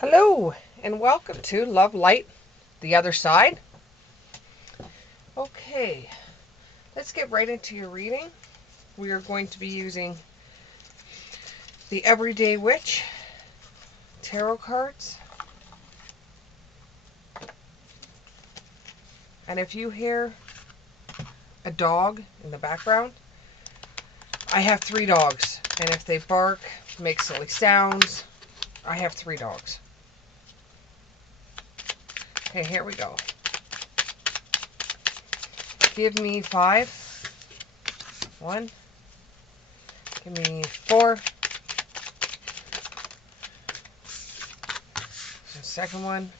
Hello, and welcome to Love Light, the Other Side. Okay, let's get right into your reading. We are going to be using the Everyday Witch tarot cards. And if you hear a dog in the background, I have 3 dogs. And if they bark, make silly sounds, I have 3 dogs. Okay, here we go. Give me 5. 1. Give me 4. The second one.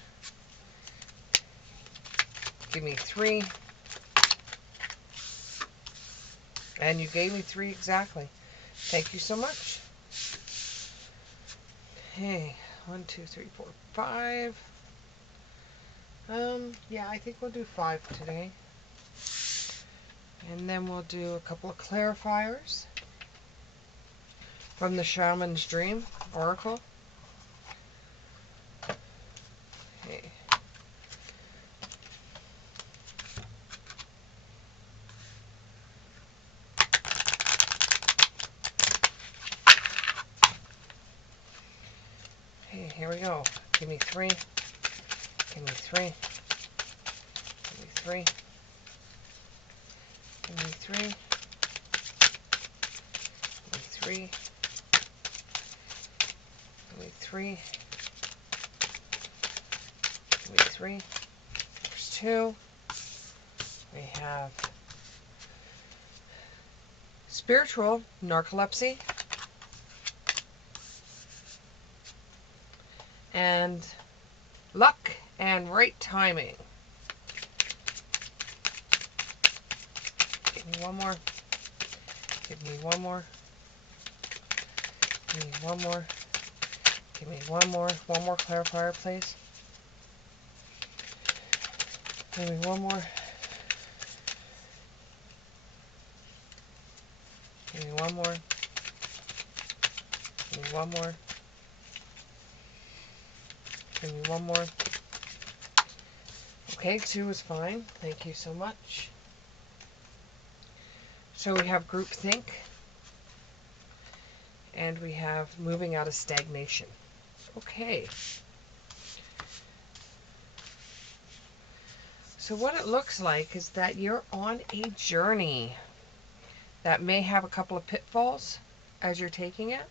Give me 3. And you gave me 3 exactly. Thank you so much. Okay, 1, 2, 3, 4, 5. Yeah, I think we'll do 5 today. And then we'll do a couple of clarifiers from the Shaman's Dream Oracle. Okay. Okay, here we go. Give me 3. Give me 3. Give me 3. Give me 3. Give me 3. Give me 3. Give me 3. There's 2. We have spiritual narcolepsy and luck and right timing. Give me one more. Give me one more. Give me one more. Give me one more. One more clarifier, please. Give me one more. Give me one more. Give me one more. Give me one more. Okay, 2 is fine. Thank you so much. So we have groupthink. And we have moving out of stagnation. Okay. So what it looks like is that you're on a journey that may have a couple of pitfalls as you're taking it,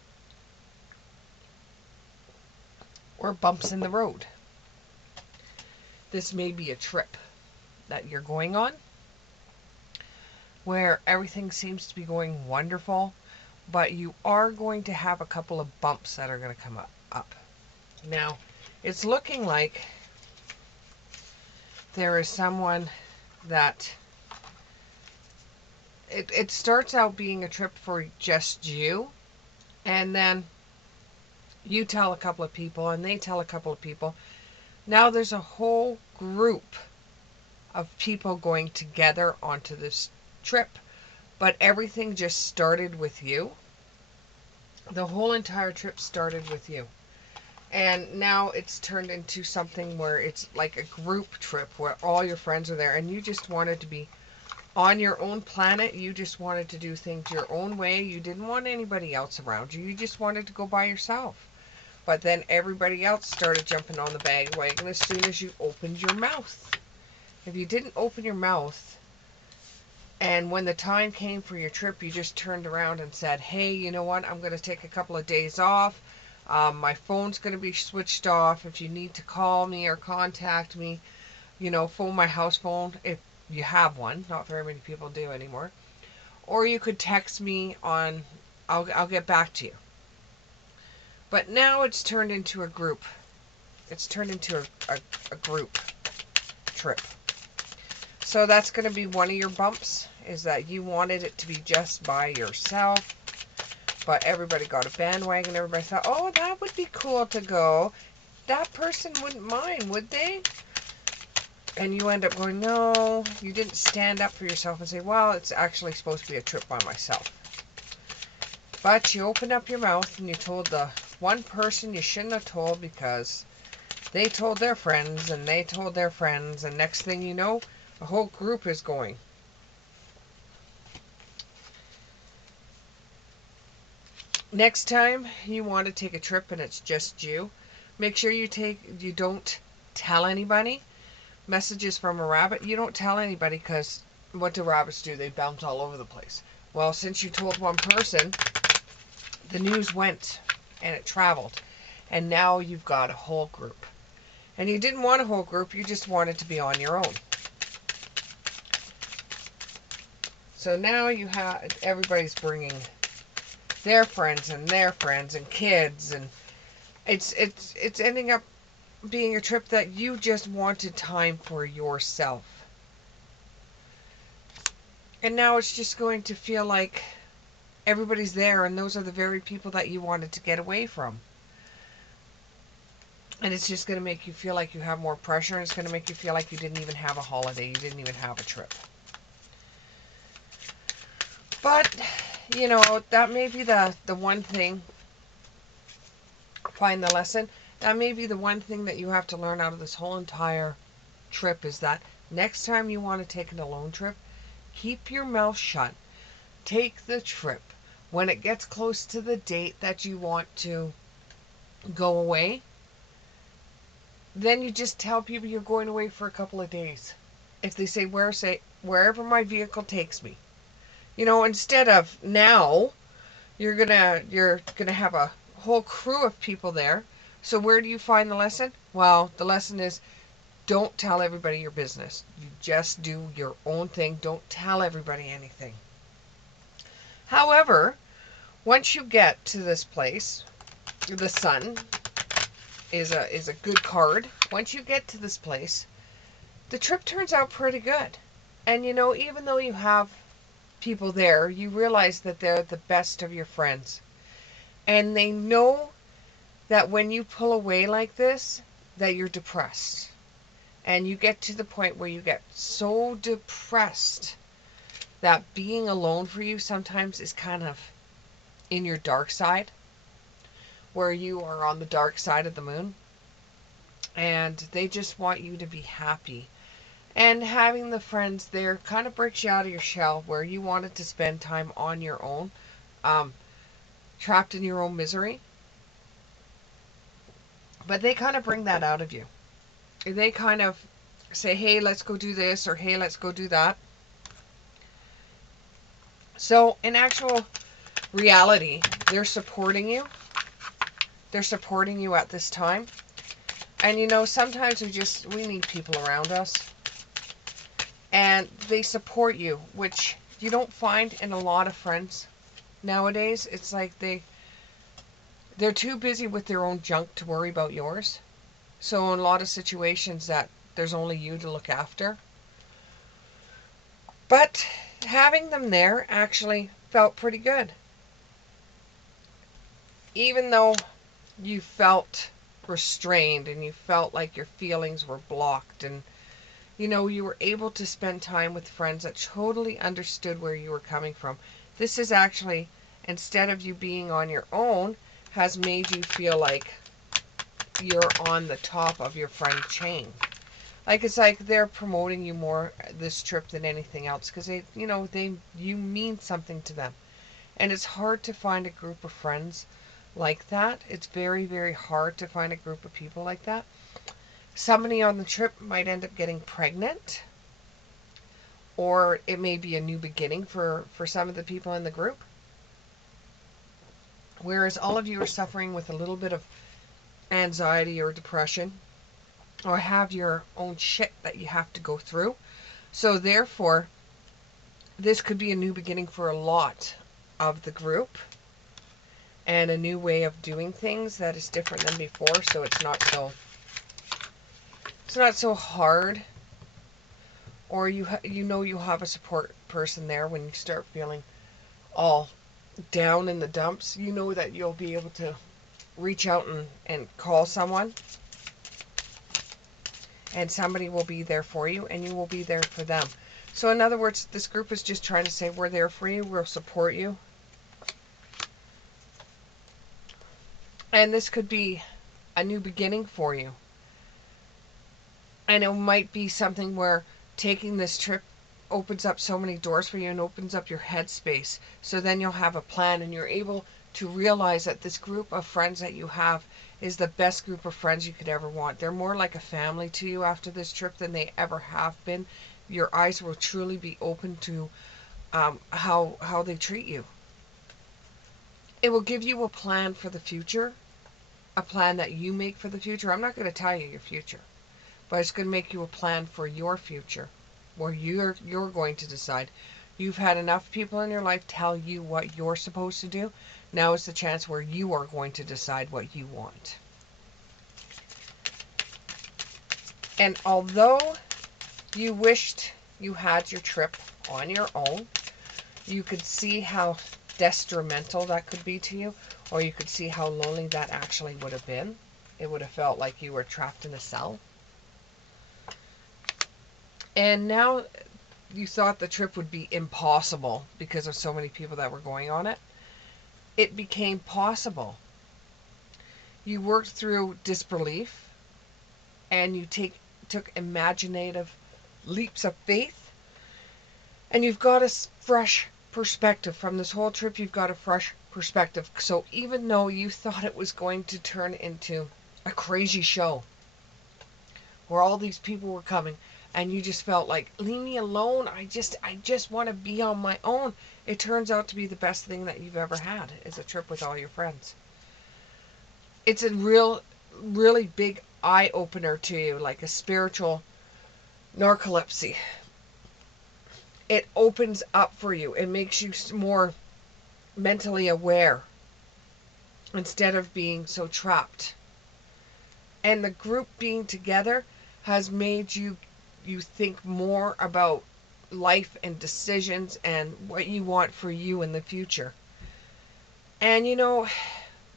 or bumps in the road. This may be a trip that you're going on where everything seems to be going wonderful, but you are going to have a couple of bumps that are going to come up. Now, it's looking like there is someone that it starts out being a trip for just you, and then you tell a couple of people and they tell a couple of people. Now there's a whole group of people going together onto this trip, but everything just started with you. The whole entire trip started with you. And now it's turned into something where it's like a group trip where all your friends are there and you just wanted to be on your own planet. You just wanted to do things your own way. You didn't want anybody else around you. You just wanted to go by yourself. But then everybody else started jumping on the bandwagon as soon as you opened your mouth. If you didn't open your mouth, and when the time came for your trip, you just turned around and said, hey, you know what? I'm going to take a couple of days off. My phone's going to be switched off. If you need to call me or contact me, phone my house phone if you have one. Not very many people do anymore. Or you could text me on, I'll get back to you. But now it's turned into a group. It's turned into a group trip. So that's going to be one of your bumps, is that you wanted it to be just by yourself. But everybody got a bandwagon. Everybody thought, oh, that would be cool to go. That person wouldn't mind, would they? And you end up going, no, you didn't stand up for yourself and say, well, it's actually supposed to be a trip by myself. But you opened up your mouth and you told the one person you shouldn't have told because They told their friends, and they told their friends, and next thing you know, a whole group is going. Next time you want to take a trip and it's just you, make sure you don't tell anybody. Messages from a rabbit, you don't tell anybody, because what do rabbits do? They bounce all over the place. Well, since you told one person, the news went and it traveled, and now you've got a whole group. And you didn't want a whole group, you just wanted to be on your own. So now you have everybody's bringing their friends and kids, and it's ending up being a trip that you just wanted time for yourself. And now it's just going to feel like everybody's there, and those are the very people that you wanted to get away from. And it's just going to make you feel like you have more pressure, and it's going to make you feel like you didn't even have a holiday, you didn't even have a trip. But, that may be the one thing, find the lesson, that may be the one thing that you have to learn out of this whole entire trip, is that next time you want to take an alone trip, keep your mouth shut. Take the trip. When it gets close to the date that you want to go away, then you just tell people you're going away for a couple of days. If they say where, say wherever my vehicle takes me. Instead of now, you're gonna have a whole crew of people there. So where do you find the lesson? Well, the lesson is, don't tell everybody your business. You just do your own thing. Don't tell everybody anything. However, once you get to this place, the sun is a good card. Once you get to this place, the trip turns out pretty good. And even though you have people there, you realize that they're the best of your friends. And they know that when you pull away like this, that you're depressed. And you get to the point where you get so depressed that being alone for you sometimes is kind of in your dark side, where you are on the dark side of the moon. And they just want you to be happy. And having the friends there kind of breaks you out of your shell, where you wanted to spend time on your own, trapped in your own misery. But they kind of bring that out of you. They kind of say, hey, let's go do this, or hey, let's go do that. So in actual reality, they're supporting you. They're supporting you at this time. And sometimes we need people around us. And they support you, which you don't find in a lot of friends nowadays. It's like they're too busy with their own junk to worry about yours. So in a lot of situations that there's only you to look after. But having them there actually felt pretty good. Even though you felt restrained and you felt like your feelings were blocked, and you were able to spend time with friends that totally understood where you were coming from. This is actually, instead of you being on your own, has made you feel like you're on the top of your friend chain. It's like they're promoting you more this trip than anything else, because you mean something to them. And it's hard to find a group of friends like that. It's very, very hard to find a group of people like that. Somebody on the trip might end up getting pregnant, or it may be a new beginning for some of the people in the group. Whereas all of you are suffering with a little bit of anxiety or depression, or have your own shit that you have to go through. So therefore, this could be a new beginning for a lot of the group, and a new way of doing things that is different than before. So it's not so hard, or you have a support person there when you start feeling all down in the dumps. You know that you'll be able to reach out and call someone, and somebody will be there for you, and you will be there for them. So in other words, this group is just trying to say, we're there for you, we'll support you. And this could be a new beginning for you. And it might be something where taking this trip opens up so many doors for you and opens up your headspace. So then you'll have a plan and you're able to realize that this group of friends that you have is the best group of friends you could ever want. They're more like a family to you after this trip than they ever have been. Your eyes will truly be open to how they treat you. It will give you a plan for the future, a plan that you make for the future. I'm not going to tell you your future, but it's going to make you a plan for your future, where you're going to decide. You've had enough people in your life tell you what you're supposed to do. Now is the chance where you are going to decide what you want. And although you wished you had your trip on your own, you could see how detrimental that could be to you, or you could see how lonely that actually would have been. It would have felt like you were trapped in a cell. And now you thought the trip would be impossible because of so many people that were going on it. It became possible. You worked through disbelief and you took imaginative leaps of faith, and you've got a fresh perspective from this whole trip. You've got a fresh perspective. So even though you thought it was going to turn into a crazy show where all these people were coming and you just felt like, leave me alone, I just want to be on my own, it turns out to be the best thing that you've ever had, is a trip with all your friends. It's a really big eye opener to you, like a spiritual narcolepsy. It opens up for you. It makes you more mentally aware instead of being so trapped. And the group being together has made you think more about life and decisions and what you want for you in the future. And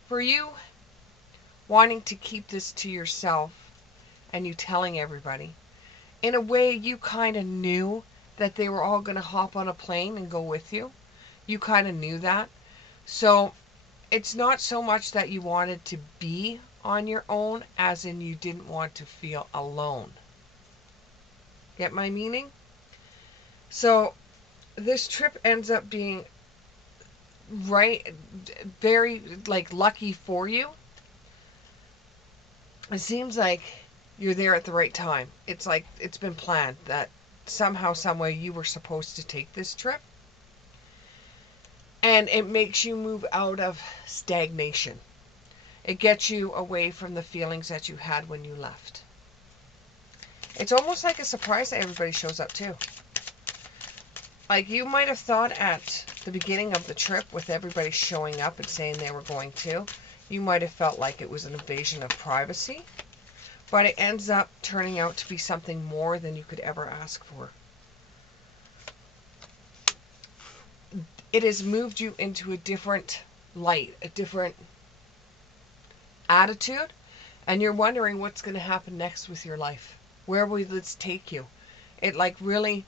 for you wanting to keep this to yourself and you telling everybody, in a way you kind of knew that they were all going to hop on a plane and go with you. You kind of knew that. So it's not so much that you wanted to be on your own as in you didn't want to feel alone. Get my meaning? So this trip ends up being very lucky for you. It seems like you're there at the right time. It's like it's been planned that somehow, some way you were supposed to take this trip. And it makes you move out of stagnation. It gets you away from the feelings that you had when you left. It's almost like a surprise that everybody shows up too. Like you might have thought at the beginning of the trip, with everybody showing up and saying they were going to, you might have felt like it was an invasion of privacy. But it ends up turning out to be something more than you could ever ask for. It has moved you into a different light, a different attitude, and you're wondering what's going to happen next with your life. Where will this take you? It really,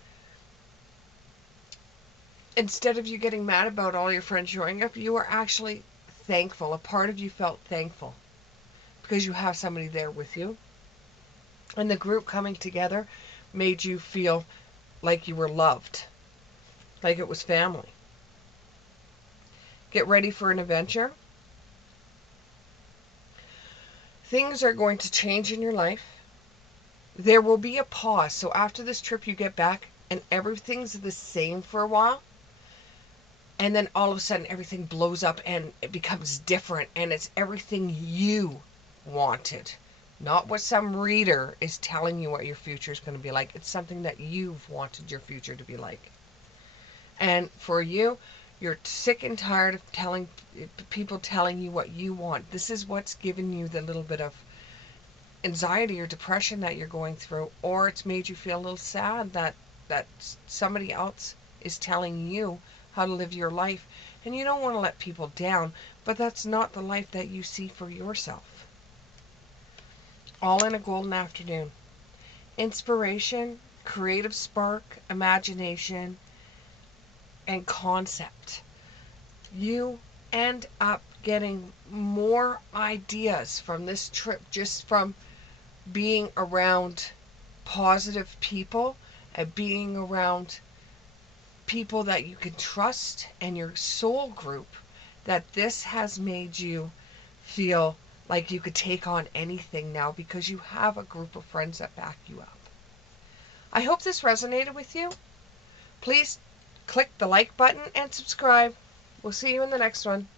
instead of you getting mad about all your friends showing up, you are actually thankful. A part of you felt thankful because you have somebody there with you. And the group coming together made you feel like you were loved, like it was family. Get ready for an adventure. Things are going to change in your life. There will be a pause. So after this trip, you get back and everything's the same for a while. And then all of a sudden, everything blows up and it becomes different. And it's everything you wanted. Not what some reader is telling you what your future is going to be like. It's something that you've wanted your future to be like. And for you, you're sick and tired of people telling you what you want. This is what's given you the little bit of anxiety or depression that you're going through, or it's made you feel a little sad that somebody else is telling you how to live your life, and you don't want to let people down, but that's not the life that you see for yourself. All in a golden afternoon. Inspiration, creative spark, imagination, and concept. You end up getting more ideas from this trip just from being around positive people and being around people that you can trust and your soul group, that this has made you feel like you could take on anything now because you have a group of friends that back you up. I hope this resonated with you. Please click the like button and subscribe. We'll see you in the next one.